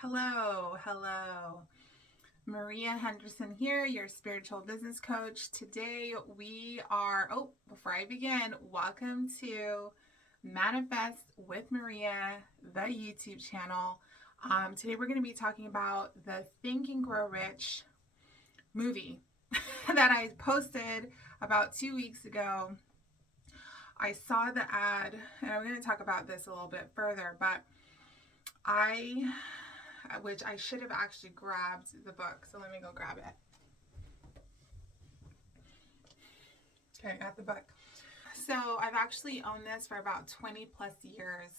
Hello. Maria Henderson here, your spiritual business coach. Today before I begin, welcome to Manifest with Maria, the YouTube channel. Today we're going to be talking about the Think and Grow Rich movie that I posted about 2 weeks ago. I saw the ad, and I'm going to talk about this a little bit further, but which I should have actually grabbed the book. So let me go grab it. Okay, I got the book. So I've actually owned this for about 20 plus years.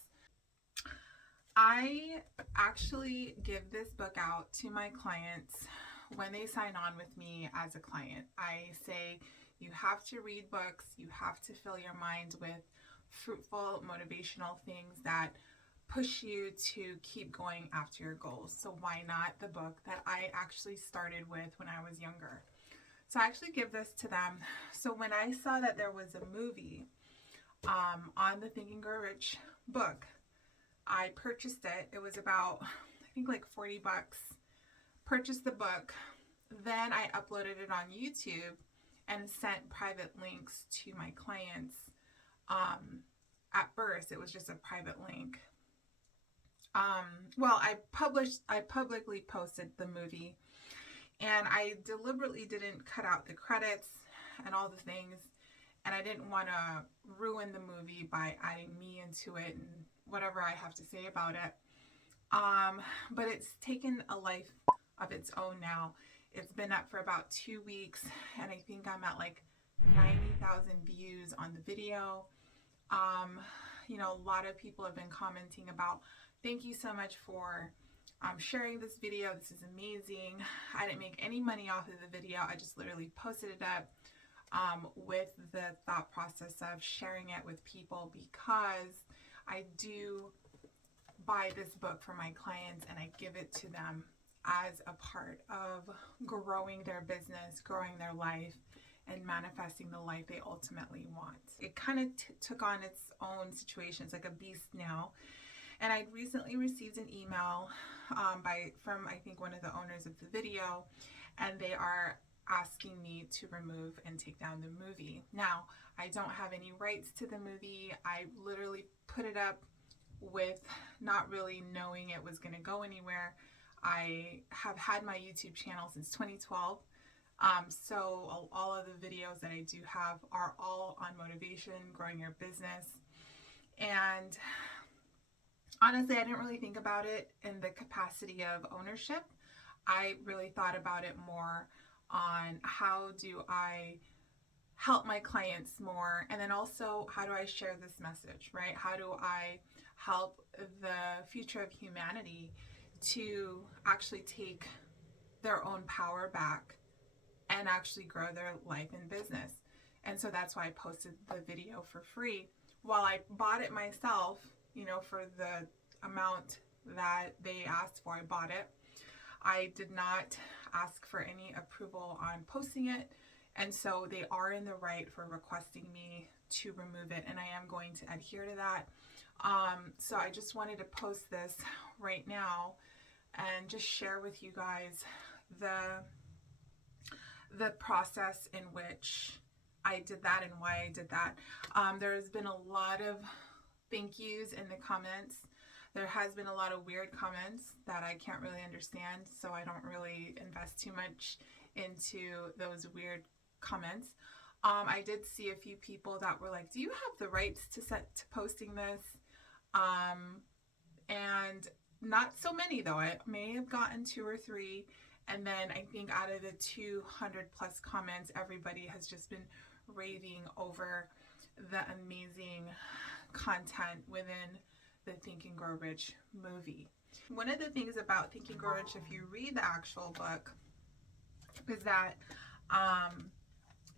I actually give this book out to my clients when they sign on with me as a client. I say, you have to read books, you have to fill your mind with fruitful, motivational things that push you to keep going after your goals. So why not the book that I actually started with when I was younger? So I actually give this to them. So when I saw that there was a movie on the Think and Grow Rich book, I purchased it. It was about, I think like 40 bucks. Purchased the book. Then I uploaded it on YouTube and sent private links to my clients. At first, it was just a private link. I publicly posted the movie, and I deliberately didn't cut out the credits and all the things, and I didn't want to ruin the movie by adding me into it and whatever I have to say about it. But it's taken a life of its own now. It's been up for about 2 weeks, and I think I'm at like 90,000 views on the video. A lot of people have been commenting about, thank you so much for sharing this video. This is amazing. I didn't make any money off of the video. I just literally posted it up with the thought process of sharing it with people, because I do buy this book for my clients and I give it to them as a part of growing their business, growing their life, and manifesting the life they ultimately want. It kind of took on its own situation. It's like a beast now. And I recently received an email from I think one of the owners of the video, and they are asking me to remove and take down the movie. Now, I don't have any rights to the movie. I literally put it up with not really knowing it was going to go anywhere. I have had my YouTube channel since 2012. So all of the videos that I do have are all on motivation, growing your business. And honestly, I didn't really think about it in the capacity of ownership. I really thought about it more on how do I help my clients more, and then also how do I share this message, right? How do I help the future of humanity to actually take their own power back and actually grow their life and business? And so that's why I posted the video for free. While I bought it myself, for the amount that they asked for, I bought it. I did not ask for any approval on posting it, and so they are in the right for requesting me to remove it, and I am going to adhere to that. So I just wanted to post this right now and just share with you guys the process in which I did that and why I did that. There's been a lot of thank yous in the comments. There has been a lot of weird comments that I can't really understand, so I don't really invest too much into those weird comments. I did see a few people that were like, do you have the rights to posting this? And not so many though. I may have gotten 2 or 3. And then I think out of the 200 plus comments, everybody has just been raving over the amazing content within the Think and Grow Rich movie. One of the things about Think and Grow Rich, if you read the actual book, is that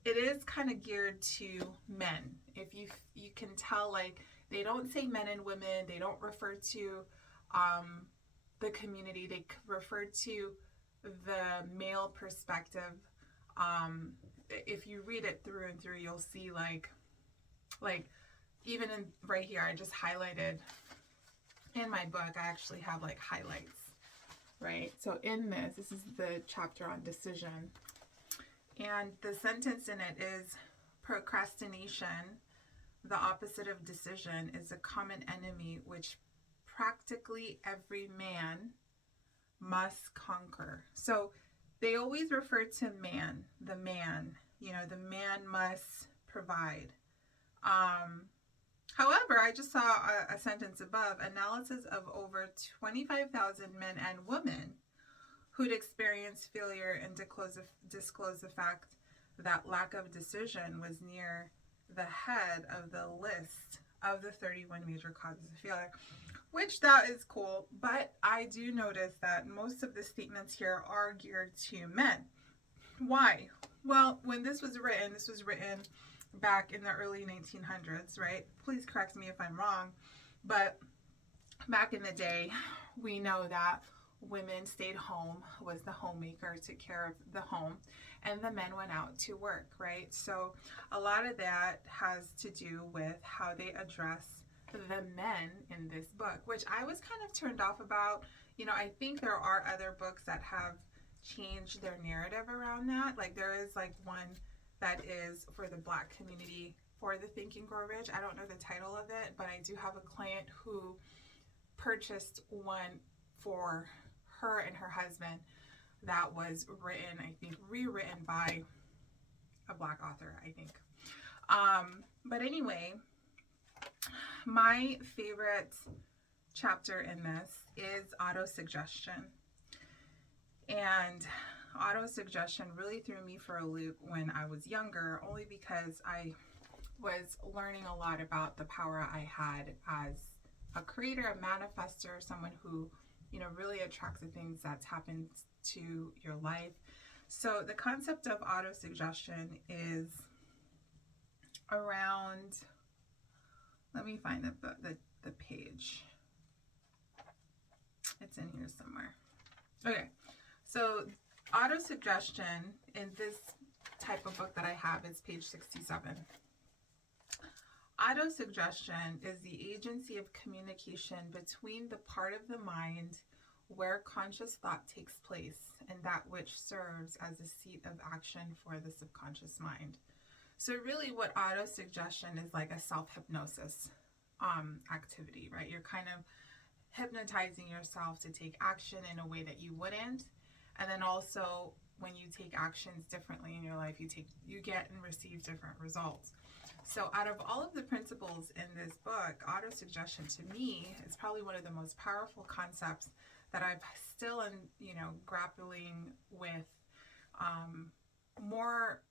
it is kind of geared to men. If you can tell, like, they don't say men and women. They don't refer to the community. They refer to the male perspective. If you read it through and through, you'll see like even in right here, I just highlighted in my book. I actually have like highlights right? So in this is the chapter on decision. And the sentence in it is, procrastination, the opposite of decision, is a common enemy which practically every man must conquer. So they always refer to man, the man, the man must provide. However, I just saw a sentence above, analysis of over 25,000 men and women who'd experienced failure and disclose the fact that lack of decision was near the head of the list of the 31 major causes of failure, which that is cool. But I do notice that most of the statements here are geared to men. Why? Well, when this was written back in the early 1900s, right? Please correct me if I'm wrong, but back in the day, we know that women stayed home, was the homemaker, took care of the home, and the men went out to work, right? So a lot of that has to do with how they address the men in this book, which I was kind of turned off about. I think there are other books that have changed their narrative around that. Like there is like one that is for the Black community for the Think and Grow Rich. I don't know the title of it, but I do have a client who purchased one for her and her husband that was written, I think, rewritten by a Black author, I think. But anyway, my favorite chapter in this is autosuggestion. And autosuggestion really threw me for a loop when I was younger, only because I was learning a lot about the power I had as a creator, a manifester, someone who, really attracts the things that's happened to your life. So the concept of autosuggestion is around, let me find the page. It's in here somewhere. Okay, so autosuggestion in this type of book that I have is page 67. Autosuggestion is the agency of communication between the part of the mind where conscious thought takes place and that which serves as a seat of action for the subconscious mind. So really what autosuggestion is like a self-hypnosis activity, right? You're kind of hypnotizing yourself to take action in a way that you wouldn't. And then also when you take actions differently in your life, you get and receive different results. So out of all of the principles in this book, autosuggestion to me is probably one of the most powerful concepts that I've still grappling with more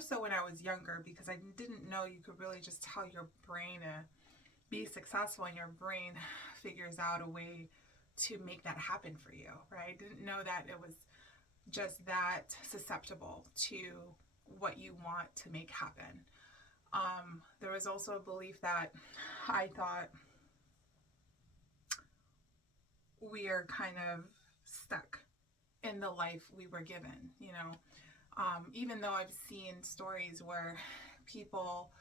so when I was younger, because I didn't know you could really just tell your brain to be successful and your brain figures out a way to make that happen for you, right? I didn't know that it was just that susceptible to what you want to make happen. There was also a belief that I thought we are kind of stuck in the life we were given, even though I've seen stories where people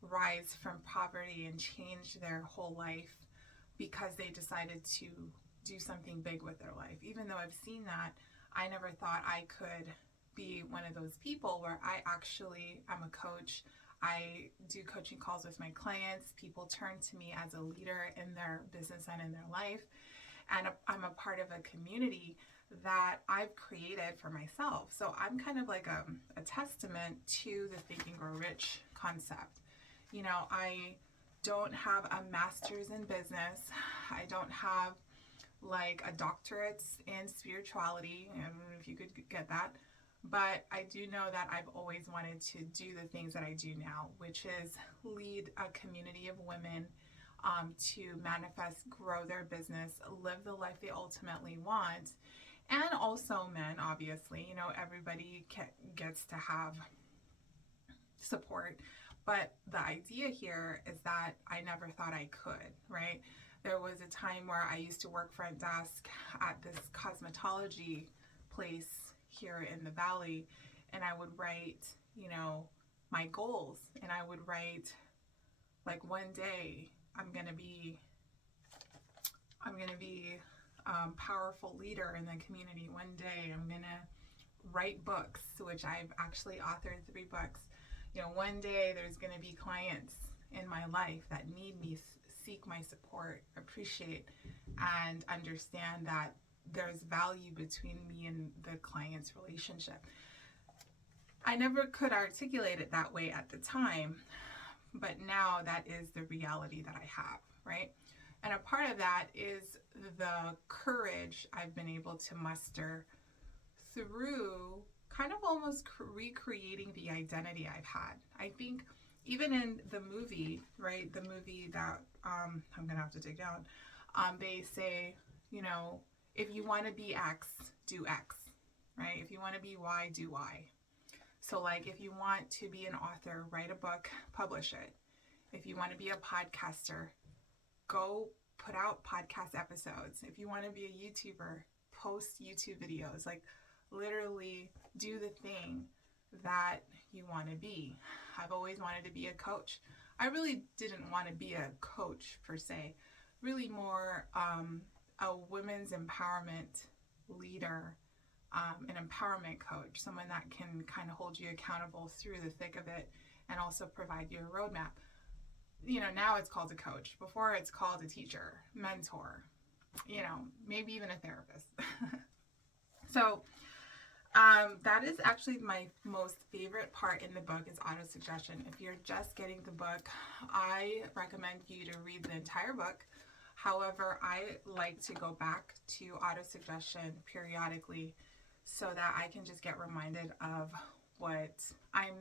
rise from poverty and change their whole life because they decided to do something big with their life. Even though I've seen that, I never thought I could be one of those people where I actually am a coach. I do coaching calls with my clients. People turn to me as a leader in their business and in their life. And I'm a part of a community that I've created for myself. So I'm kind of like a testament to the Think and Grow Rich concept. I don't have a master's in business. I don't have like a doctorate in spirituality. I don't know if you could get that. But I do know that I've always wanted to do the things that I do now, which is lead a community of women to manifest, grow their business, live the life they ultimately want. And also men, obviously, everybody gets to have support. But the idea here is that I never thought I could, right? There was a time where I used to work front desk at this cosmetology place here in the Valley, and I would write, my goals, and I would write like, one day I'm gonna be powerful leader in the community. One day I'm going to write books, which I've actually authored 3 books. You know, one day there's going to be clients in my life that need me, seek my support, appreciate, and understand that there's value between me and the client's relationship. I never could articulate it that way at the time, but now that is the reality that I have, right? And a part of that is the courage I've been able to muster through kind of almost recreating the identity I've had. I think even in the movie, right, the movie that I'm going to have to take down, they say, you know, if you want to be X, do X, right? If you want to be Y, do Y. So like if you want to be an author, write a book, publish it. If you want to be a podcaster, go put out podcast episodes. If you want to be a YouTuber, post YouTube videos. Like literally do the thing that you want to be. I've always wanted to be a coach. I really didn't want to be a coach per se, really more a women's empowerment leader, an empowerment coach, someone that can kind of hold you accountable through the thick of it and also provide you a roadmap. You know, now it's called a coach. Before it's called a teacher, mentor, you know, maybe even a therapist. So that is actually my most favorite part in the book is autosuggestion. If you're just getting the book, I recommend you to read the entire book. However, I like to go back to autosuggestion periodically so that I can just get reminded of what I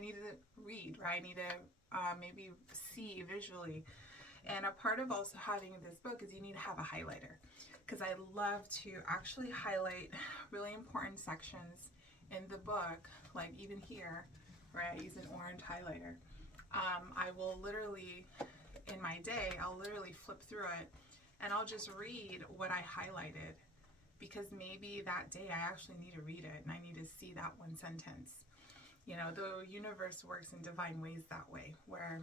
need to read, right? I need to maybe see visually. And a part of also having this book is you need to have a highlighter, because I love to actually highlight really important sections in the book, like even here, where I use an orange highlighter. I will literally, in my day, I'll literally flip through it and I'll just read what I highlighted, because maybe that day I actually need to read it and I need to see that one sentence. You know, the universe works in divine ways that way, where,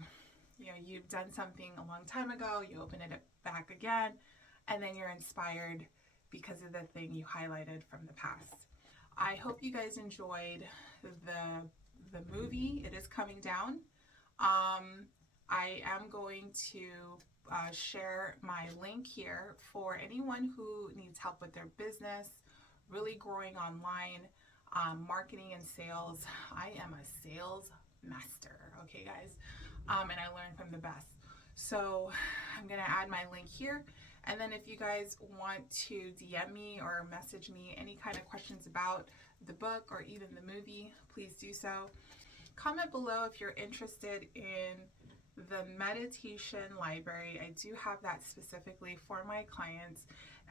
you know, you've done something a long time ago, you open it back again, and then you're inspired because of the thing you highlighted from the past. I hope you guys enjoyed the movie. It is coming down. I am going to share my link here for anyone who needs help with their business, really growing online, marketing and sales. I am a sales master, okay guys, and I learn from the best. So I'm gonna add my link here, and then if you guys want to DM me or message me any kind of questions about the book or even the movie, please do so. Comment below if you're interested in the meditation library. I do have that specifically for my clients,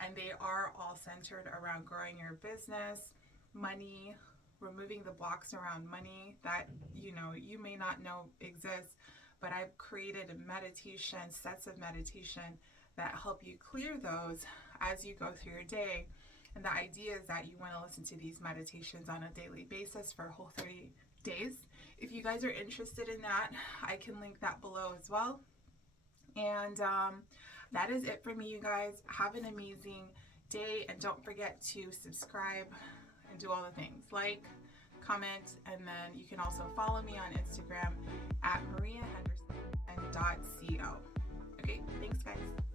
and they are all centered around growing your business, money, removing the blocks around money that you may not know exist, but I've created sets of meditation that help you clear those as you go through your day. And the idea is that you want to listen to these meditations on a daily basis for a whole 30 days. If you guys are interested in that, I can link that below as well. And that is it for me, you guys. Have an amazing day, and don't forget to subscribe and do all the things, like, comment, and then you can also follow me on Instagram at mariahenderson.co. Okay, thanks guys.